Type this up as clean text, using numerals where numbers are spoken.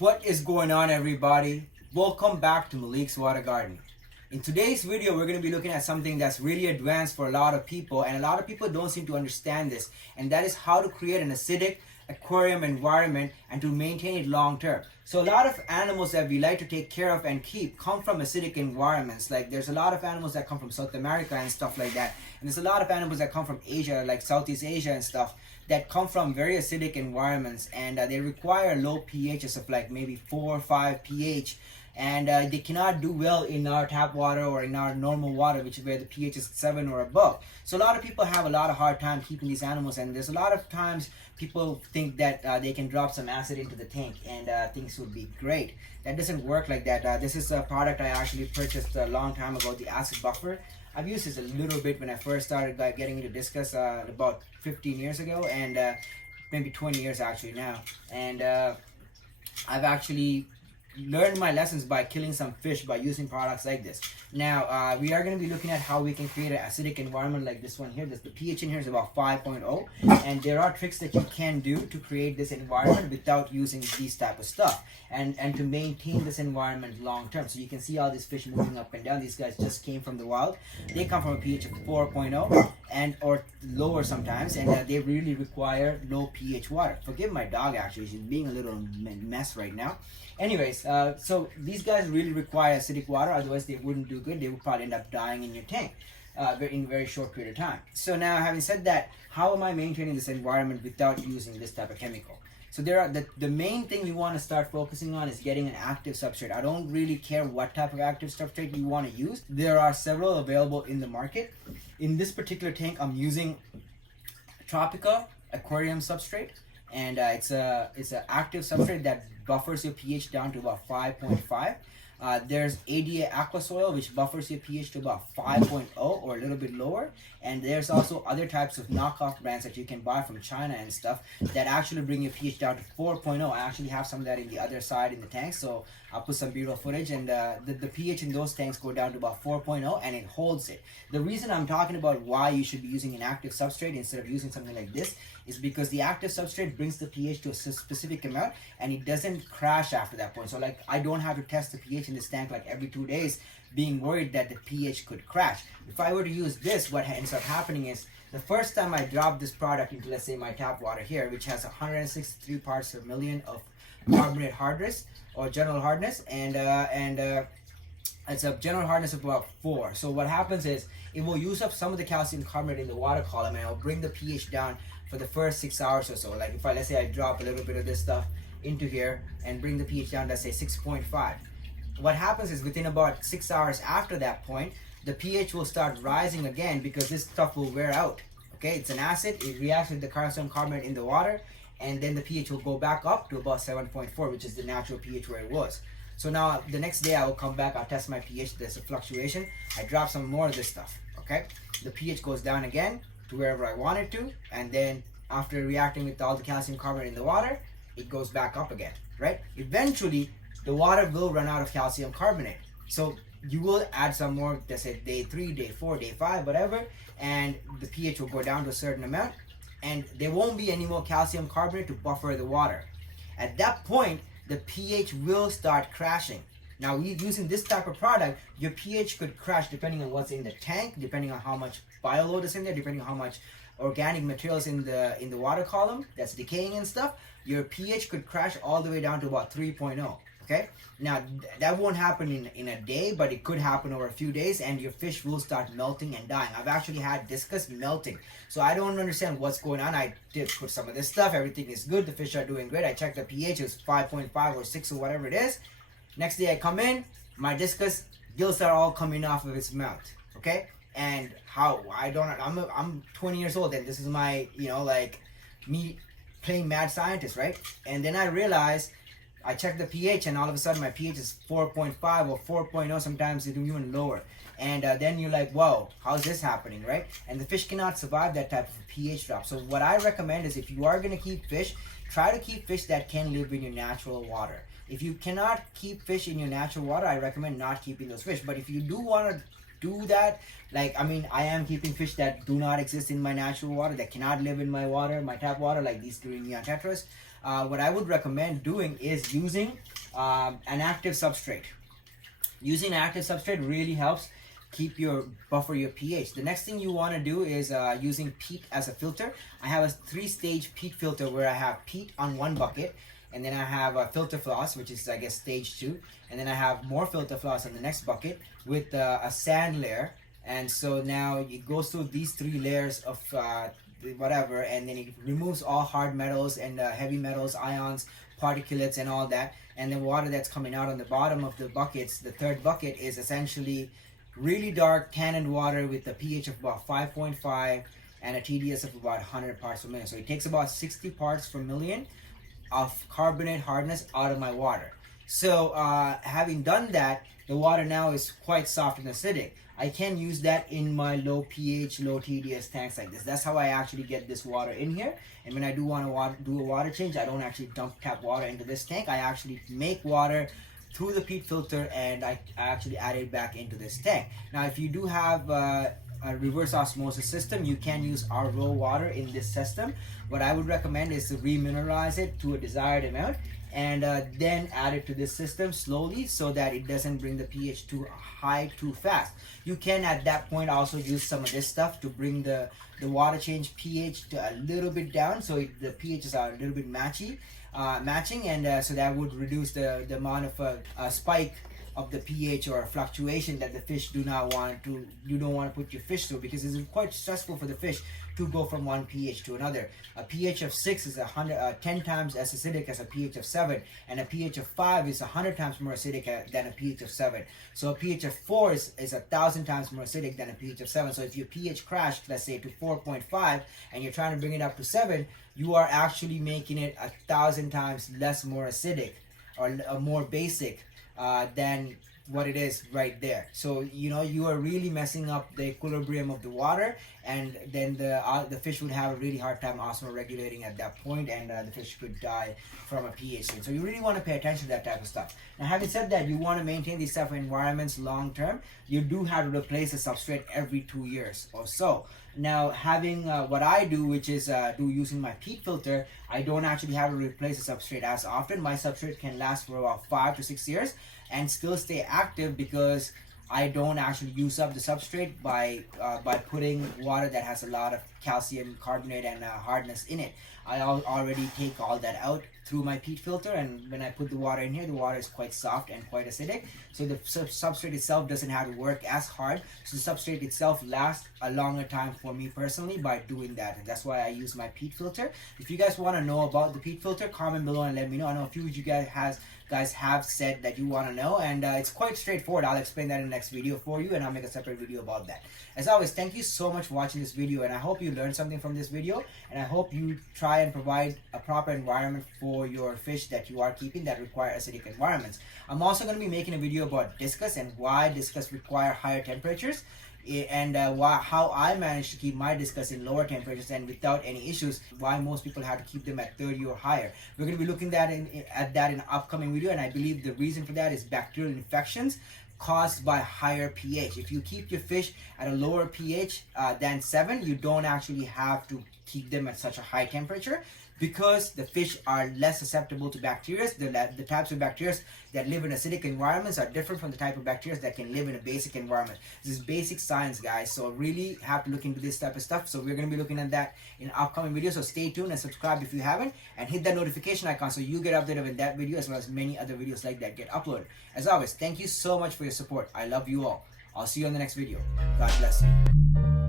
What is going on, everybody? Welcome back to Malik's Water Garden. In today's video, we're going to be looking at something that's really advanced for a lot of people, and a lot of people don't seem to understand this, and that is how to create an acidic aquarium environment and to maintain it long term. So a lot of animals that we like to take care of and keep come from acidic environments. Like there's a lot of animals that come from South America and stuff like that, and there's a lot of animals that come from Asia, like Southeast Asia and stuff, that come from very acidic environments, and they require low pHs of like maybe 4 or 5 pH, and they cannot do well in our tap water or in our normal water, which is where the pH is 7 or above. So a lot of people have a lot of hard time keeping these animals, and there's a lot of times people think that they can drop some acid into the tank and things would be great. That doesn't work like that. This is a product I actually purchased a long time ago, the acid buffer. I've used this a little bit when I first started getting into discus about 15 years ago, and maybe 20 years actually now. And I've actually learned my lessons by killing some fish by using products like this. Now we are going to be looking at how we can create an acidic environment like this one here. The pH in here is about 5.0, and there are tricks that you can do to create this environment without using these type of stuff, and to maintain this environment long term. So you can see all these fish moving up and down. These guys just came from the wild. They come from a pH of 4.0 and or lower sometimes, and they really require low pH water. Forgive my dog, actually, she's being a little mess right now. Anyways, so these guys really require acidic water, otherwise they wouldn't do good. They would probably end up dying in your tank in a very short period of time. So now, having said that, how am I maintaining this environment without using this type of chemical? So there are the main thing we want to start focusing on is getting an active substrate. I don't really care what type of active substrate you want to use. There are several available in the market. In this particular tank, I'm using Tropica Aquarium substrate, and it's an active substrate that buffers your pH down to about 5.5. There's ADA Aqua Soil, which buffers your pH to about 5.0 or a little bit lower. And there's also other types of knockoff brands that you can buy from China and stuff that actually bring your pH down to 4.0. I actually have some of that in the other side in the tank, so I'll put some B-roll footage, and the pH in those tanks go down to about 4.0, and it holds it. The reason I'm talking about why you should be using an active substrate instead of using something like this is because the active substrate brings the pH to a specific amount, and it doesn't crash after that point. So like, I don't have to test the pH in this tank like every 2 days, being worried that the pH could crash. If I were to use this, what ends up happening is the first time I drop this product into, let's say, my tap water here, which has 163 parts per million of carbonate hardness or general hardness, and it's a general hardness of about 4. So what happens is it will use up some of the calcium carbonate in the water column, and it'll bring the pH down for the first 6 hours or so. Like if let's say I drop a little bit of this stuff into here and bring the pH down to, say, 6.5. What happens is within about 6 hours after that point, the pH will start rising again because this stuff will wear out. Okay, it's an acid, it reacts with the calcium carbonate in the water, and then the pH will go back up to about 7.4, which is the natural pH where it was. So now the next day I will come back, I'll test my pH, there's a fluctuation, I drop some more of this stuff, okay? The pH goes down again to wherever I want it to, and then after reacting with all the calcium carbonate in the water, it goes back up again, right? Eventually, the water will run out of calcium carbonate. So you will add some more, let's say day 3, day 4, day 5, whatever, and the pH will go down to a certain amount, and there won't be any more calcium carbonate to buffer the water. At that point, the pH will start crashing. Now, using this type of product, your pH could crash depending on what's in the tank, depending on how much bioload is in there, depending on how much organic materials in the water column that's decaying and stuff. Your pH could crash all the way down to about 3.0. Okay, now that won't happen in a day, but it could happen over a few days, and your fish will start melting and dying. I've actually had discus melting, so I don't understand what's going on. I did put some of this stuff, everything is good, the fish are doing great. I checked the pH, it's 5.5 or 6 or whatever it is. Next day I come in, my discus gills are all coming off of its mouth. Okay, and how I'm 20 years old, and this is my, like me playing mad scientist, right? And then I realized, I checked the pH, and all of a sudden my pH is 4.5 or 4.0, sometimes it's even lower. And then you're like, whoa, how's this happening, right? And the fish cannot survive that type of pH drop. So what I recommend is, if you are going to keep fish, try to keep fish that can live in your natural water. If you cannot keep fish in your natural water, I recommend not keeping those fish. But if you do want to do that, like, I am keeping fish that do not exist in my natural water, that cannot live in my water, my tap water, like these green neon tetras. what I would recommend doing is using an active substrate. Using an active substrate really helps keep your buffer your pH. The next thing you want to do is using peat as a filter. I have a 3-stage peat filter where I have peat on one bucket, and then I have a filter floss, which is I guess stage 2, and then I have more filter floss on the next bucket with a sand layer. And so now it goes through these 3 layers of whatever, and then it removes all hard metals and heavy metals, ions, particulates, and all that. And the water that's coming out on the bottom of the buckets, the 3rd bucket, is essentially really dark tanned water with a pH of about 5.5 and a TDS of about 100 parts per million. So it takes about 60 parts per million of carbonate hardness out of my water. So having done that, the water now is quite soft and acidic. I can use that in my low pH, low TDS tanks like this. That's how I actually get this water in here. And when I do want to do a water change, I don't actually dump tap water into this tank. I actually make water through the peat filter, and I actually add it back into this tank. Now, if you do have a reverse osmosis system, you can use RO water in this system. What I would recommend is to remineralize it to a desired amount, and then add it to this system slowly so that it doesn't bring the pH too high too fast. You can at that point also use some of this stuff to bring the water change pH to a little bit down, so the pHs are a little bit matching, and so that would reduce the amount of a spike of the pH or a fluctuation that the fish you don't want to put your fish through, because it's quite stressful for the fish to go from one pH to another. A pH of 6 is 10 times as acidic as a pH of 7, and a pH of 5 is 100 times more acidic than a pH of 7. So a pH of 4 is 1,000 times more acidic than a pH of 7. So if your pH crashed, let's say, to 4.5, and you're trying to bring it up to 7, you are actually making it 1,000 times less more acidic or more basic than what it is right there. So you are really messing up the equilibrium of the water, and then the fish would have a really hard time osmoregulating at that point, and the fish could die from a pH swing. So you really want to pay attention to that type of stuff. Now, having said that, you want to maintain these type of environments long term. You do have to replace the substrate every 2 years or so. Now, having what I do, which is using my peat filter, I don't actually have to replace the substrate as often. My substrate can last for about 5 to 6 years and still stay active, because I don't actually use up the substrate by putting water that has a lot of calcium carbonate and hardness in it. I already take all that out through my peat filter, and when I put the water in here, the water is quite soft and quite acidic, so the substrate itself doesn't have to work as hard. So the substrate itself lasts a longer time for me personally by doing that, and that's why I use my peat filter. If you guys want to know about the peat filter, comment below and let me know. I know a few of you guys have said that you want to know, and it's quite straightforward. I'll explain that in the next video for you, and I'll make a separate video about that. As always, thank you so much for watching this video, and I hope you learned something from this video, and I hope you try and provide a proper environment for your fish that you are keeping that require acidic environments. I'm also going to be making a video about discus and why discus require higher temperatures, and how I managed to keep my discus in lower temperatures and without any issues, why most people have to keep them at 30 or higher. We're going to be looking at that in an upcoming video, and I believe the reason for that is bacterial infections caused by higher pH. If you keep your fish at a lower pH than 7, you don't actually have to keep them at such a high temperature, because the fish are less susceptible to bacteria. The types of bacteria that live in acidic environments are different from the type of bacteria that can live in a basic environment. This is basic science, guys, so really have to look into this type of stuff. So we're going to be looking at that in upcoming videos, so stay tuned and subscribe if you haven't, and hit that notification icon so you get updated when that video as well as many other videos like that get uploaded. As always, thank you so much for your support. I love you all. I'll see you on the next video. God bless you.